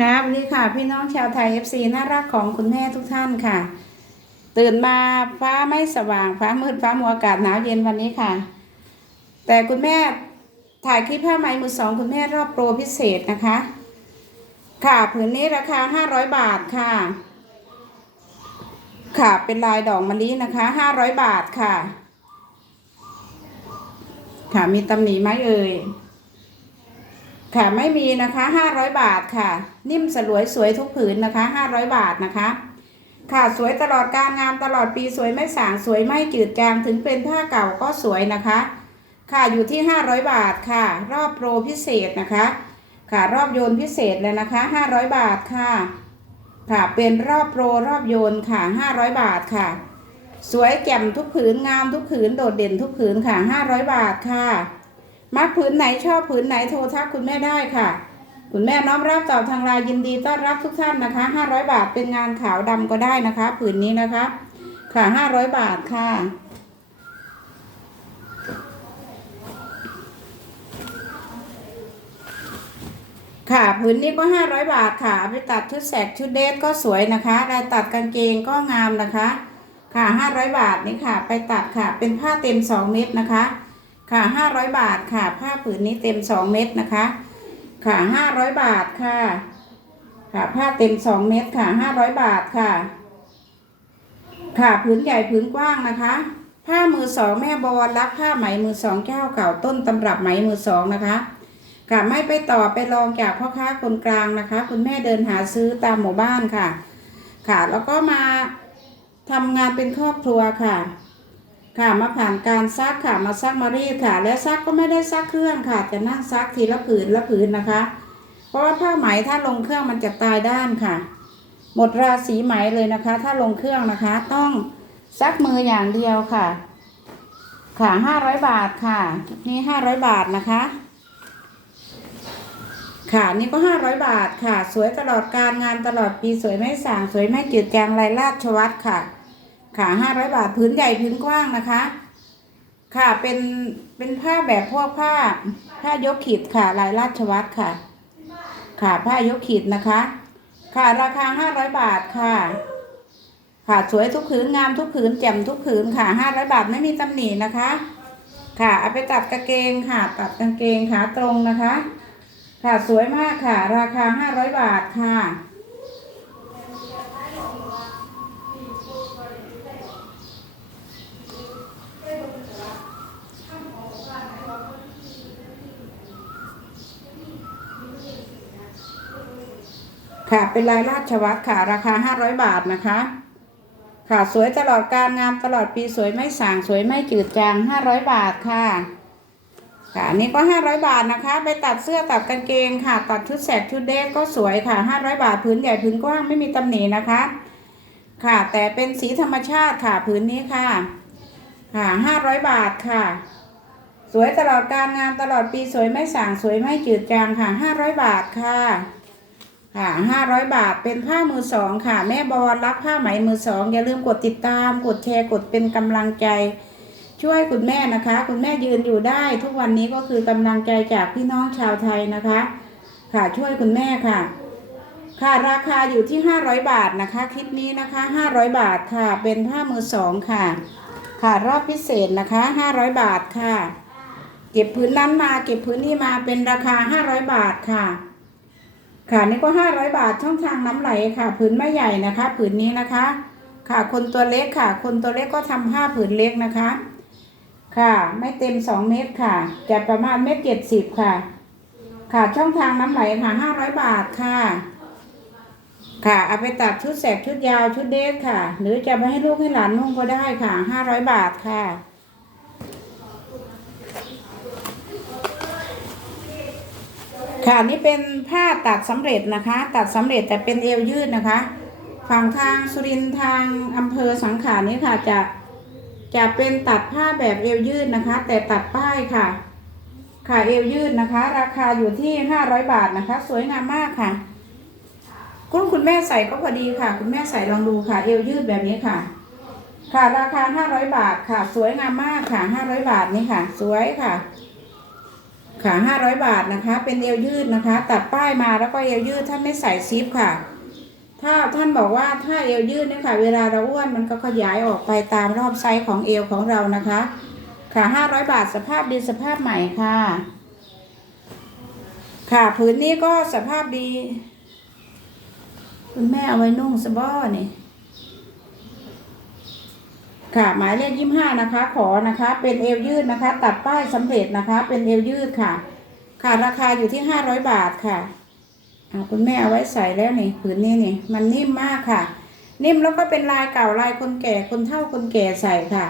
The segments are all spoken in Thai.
ครับนี่ค่ะ พี่น้องชาวไทย FC น่ารักของคุณแม่ทุกท่านค่ะ ตื่นมาฟ้าไม่สว่างฟ้ามืดฟ้ามัวอากาศหนาวเย็นวันนี้ค่ะ แต่คุณแม่ถ่ายคลิปผ้าไหมมือสองคุณแม่รอบโปรพิเศษนะคะ ค่ะผืนนี้ราคาห้าร้อยบาทค่ะ ค่ะเป็นลายดอกมะลินะคะห้าร้อยบาทค่ะ ค่ะมีตำหนิไหมเอ่ย ค่ะไม่มีนะคะห้าร้อยบาทค่ะ นิ่มสลวยสวยทุกผืนนะคะห้าร้อยบาทนะคะ ค่ะสวยตลอดการงานตลอดปีสวยไม่สางสวยไม่จืดจางถึงเป็นผ้าเก่าก็สวยนะคะ ค่ะอยู่ที่ห้าร้อยบาทค่ะ รอบโปรพิเศษนะคะ ค่ะรอบโยนพิเศษเลยนะคะห้าร้อยบาทค่ะ ค่ะเป็นรอบโปรรอบโยนค่ะห้าร้อยบาทค่ะ สวยแจ่มทุกผืนงามทุกผืนโดดเด่นทุกผืนค่ะห้าร้อยบาทค่ะ มักผืนไหนชอบผืนไหนโทรทักคุณแม่ได้ค่ะ คุณแม่น้อมรับตอบทางไลน์ยินดีต้อนรับทุกท่านนะคะ 500 บาทเป็นงานขาวดำก็ได้นะคะ ผืนนี้นะคะ ค่ะ 500 บาทค่ะค่ะผืนนี้ก็ 500 บาทค่ะไปตัดชุดแสกชุดเดทก็สวยนะคะลายตัดกางเกงก็งามนะคะ ค่ะ 500 บาทนี่ค่ะ ไปตัดค่ะเป็นผ้าเต็ม 2 เม็ดนะคะ ค่ะห้าร้อยบาทค่ะ ผ้าผืนนี้เต็มสองเม็ดนะคะ ค่ะห้าร้อยบาทค่ะ ค่ะผ้าเต็มสองเม็ดค่ะห้าร้อยบาทค่ะ ค่ะผืนใหญ่ผืนกว้างนะคะ ผ้ามือสองแม่บอลรักผ้าไหมมือสองเจ้าเก่าต้นตำรับไหมมือสองนะคะค่ะไม่ไปต่อไปลองจากพ่อค้าคนกลางนะคะ คุณแม่เดินหาซื้อตามหมู่บ้านค่ะ ค่ะแล้วก็มาทำงานเป็นครอบครัวค่ะ ค่ะมาผ่านการซักค่ะมาซักมารีดค่ะ และซักก็ไม่ได้ซักเครื่องค่ะ จะนั่งซักทีละผืนละผืนนะคะ เพราะว่าผ้าไหมถ้าลงเครื่องมันจะตายด้านค่ะ หมดราศีไหมเลยนะคะ ถ้าลงเครื่องนะคะ ต้องซักมืออย่างเดียวค่ะ ค่ะห้าร้อยบาทค่ะ นี่ห้าร้อยบาทนะคะ ค่ะนี่ก็ห้าร้อยบาทค่ะ สวยตลอดการงานตลอดปีสวยไม่ส่างสวยไม่จืดจางลายราดชวัตรค่ะ ค่ะห้าร้อยบาทพื้นใหญ่พื้นกว้างนะคะ ค่ะเป็นเป็นผ้าแบบพวกผ้าผ้ายกขีดค่ะลายราชวัตรค่ะ ค่ะผ้ายกขีดนะคะ ค่ะราคาห้าร้อยบาทค่ะ ค่ะสวยทุกผืนงามทุกผืนแจ่มทุกผืนค่ะห้าร้อยบาทไม่มีตำหนินะคะ ค่ะเอาไปตัดกางเกงค่ะตัดกางเกงขาตรงนะคะ ค่ะสวยมากค่ะ ราคาห้าร้อยบาทค่ะ ค่ะเป็นลายราชวัตรค่ะ ราคา 500 บาทนะคะ ค่ะสวยตลอดการงามตลอดปีสวยไม่สางสวยไม่จืดจาง 500 บาทค่ะ ค่ะนนี้ก็ 500 บาทนะคะ ไปตัดเสื้อตัดกางเกงค่ะ ตัดชุดแสกชุดเดทก็สวยค่ะ 500 บาทพื้นใหญ่พื้นกว้างไม่มีตำหนินะคะ ค่ะ แต่เป็นสีธรรมชาติค่ะพื้นนี้ค่ะ ค่ะ 500 บาทค่ะสวยตลอดการงานตลอดปีสวยไม่สางสวยไม่จืดจางค่ะ 500 บาทค่ะ ค่ะห้าร้อยบาทเป็นผ้ามือสองค่ะ แม่บอลรักผ้าไหมมือสองอย่าลืมกดติดตาม กดแชร์กดเป็นกำลังใจ ช่วยคุณแม่นะคะ คุณแม่ยืนอยู่ได้ ทุกวันนี้ก็คือกำลังใจจากพี่น้องชาวไทยนะคะ ค่ะช่วยคุณแม่ค่ะ ค่ะราคาอยู่ที่ห้าร้อยบาทนะคะคลิปนี้นะคะห้าร้อยบาทค่ะ เป็นผ้ามือสองค่ะ ค่ะรอบพิเศษนะคะห้าร้อยบาทค่ะ เก็บพื้นนั้นมาเก็บพื้นนี้มาเป็นราคาห้าร้อยบาทค่ะ ค่ะนี่ก็ห้าร้อยบาทช่องทางน้ำไหลค่ะ ผืนไม่ใหญ่นะคะ ผืนนี้นะคะ ค่ะคนตัวเล็กค่ะ คนตัวเล็กก็ทำผ้าผืนเล็กนะคะ ค่ะไม่เต็มสองเมตรค่ะ จะประมาณเมตรเจ็ดสิบค่ะ ค่ะช่องทางน้ำไหลค่ะห้าร้อยบาทค่ะ ค่ะเอาไปตัดชุดแสกชุดยาวชุดเดทค่ะ หรือจะไปให้ลูกให้หลานนุ่งก็ได้ค่ะห้าร้อยบาทค่ะ ค่ะนี่เป็นผ้าตัดสำเร็จนะคะ ตัดสำเร็จแต่เป็นเอวยืดนะคะ ฝั่งทางสุรินทางอำเภอสังขานี่ค่ะจะจะเป็นตัดผ้าแบบเอวยืดนะคะ แต่ตัดป้ายค่ะ ค่ะเอวยืดนะคะ ราคาอยู่ที่ห้าร้อยบาทนะคะ สวยงามมากค่ะ คุณคุณแม่ใส่ก็พอดีค่ะ คุณแม่ใส่ลองดูค่ะ เอวยืดแบบนี้ค่ะ ค่ะราคาห้าร้อยบาทค่ะ สวยงามมากค่ะห้าร้อยบาทนี่ค่ะ สวยค่ะ ค่ะห้าร้อยบาทนะคะ เป็นเอวยืดนะคะ ตัดป้ายมาแล้วก็เอวยืดท่านไม่ใส่ซิปค่ะ ถ้าท่านบอกว่าถ้าเอวยืดเนี่ยค่ะ เวลาเราอ้วนมันก็ขยายออกไปตามรอบไซส์ของเอวของเรานะคะค่ะห้าร้อยบาทสภาพดีสภาพใหม่ค่ะ ค่ะผืนนี้ก็สภาพดี คุณแม่เอาไว้นุ่งสบอนี่ ค่ะหมายเลขยี่ห้านะคะ ขอนะคะเป็นเอวยืดนะคะ ตัดป้ายสำเร็จนะคะ เป็นเอวยืดค่ะ ค่ะราคาอยู่ที่ห้าร้อยบาทค่ะเอาคุณแม่เอาไว้ใส่แล้วนี่ผืนนี้นี่มันนิ่มมากค่ะ นิ่มแล้วก็เป็นลายเก่าลายคนแก่คนเฒ่าคนแก่ใส่ค่ะ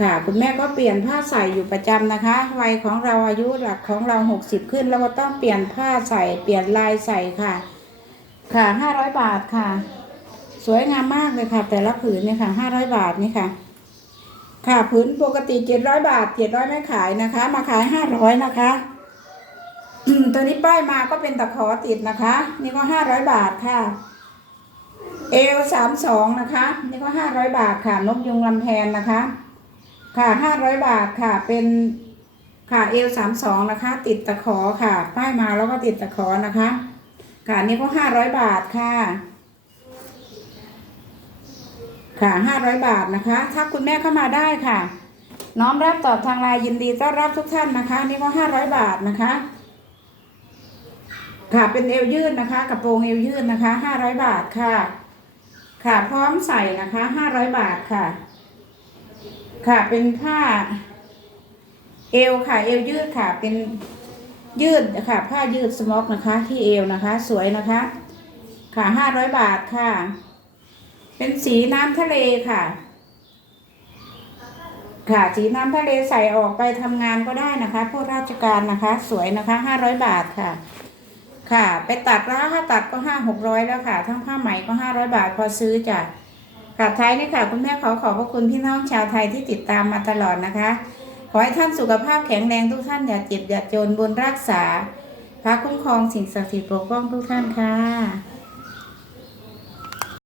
ค่ะ คุณแม่ก็เปลี่ยนผ้าใส่อยู่ประจำนะคะ วัยของเราอายุหลักของเราหกสิบขึ้นเราก็ต้องเปลี่ยนผ้าใส่เปลี่ยนลายใส่ค่ะ ค่ะห้าร้อยบาทค่ะ สวยงามมากเลยค่ะ แต่ละผืนเนี่ยค่ะห้าร้อยบาทนี่ค่ะ ค่ะผืนปกติเจ็ดร้อยบาทเจ็ดร้อยไม่ขายนะคะ มาขายห้าร้อยนะคะตัวนี้ป้ายมาก็เป็นตะขอติดนะคะ นี่ก็ห้าร้อยบาทค่ะ เอลสามสองนะคะ นี่ก็ห้าร้อยบาทค่ะ นกยุงลำแพนนะคะ ค่ะห้าร้อยบาทค่ะ เป็นค่ะเอลสามสองนะคะ ติดตะขอค่ะ ป้ายมาแล้วก็ติดตะขอนะคะ ค่ะนี่ก็ห้าร้อยบาทค่ะ ค่ะห้าร้อยบาทนะคะถ้าคุณแม่เข้ามาได้ค่ะ น้อมรับตอบทางไลน์ยินดีต้อนรับทุกท่านนะคะ นี่ก็ห้าร้อยบาทนะคะ ค่ะเป็นเอวยืดนะคะกระโปรงเอวยืดนะคะห้าร้อยบาทค่ะ ค่ะพร้อมใส่นะคะห้าร้อยบาทค่ะ ค่ะเป็นผ้า เอวค่ะเอวยืดค่ะเป็นยืดค่ะผ้ายืดสม็อกนะคะ ที่เอวนะคะ สวยนะคะ ค่ะห้าร้อยบาทค่ะ เป็นสีน้ำทะเลค่ะ ค่ะ สีน้ำทะเลใส่ออกไปทำงานก็ได้นะคะ พวกราชการนะคะ สวยนะคะห้าร้อยบาทค่ะ ค่ะ ไปตัดแล้วถ้าตัดก็ห้าหกร้อยแล้วค่ะ ทั้งผ้าไหมก็ห้าร้อยบาทพอซื้อจ้ะค่ะท้ายนี่ค่ะ คุณแม่ขอขอบพระคุณพี่น้องชาวไทยที่ติดตามมาตลอดนะคะ ขอให้ท่านสุขภาพแข็งแรงทุกท่านอย่าเจ็บอย่าจนบุญรักษาพระคุ้มครองสิ่งศักดิ์สิทธิ์ปกป้องทุกท่านค่ะ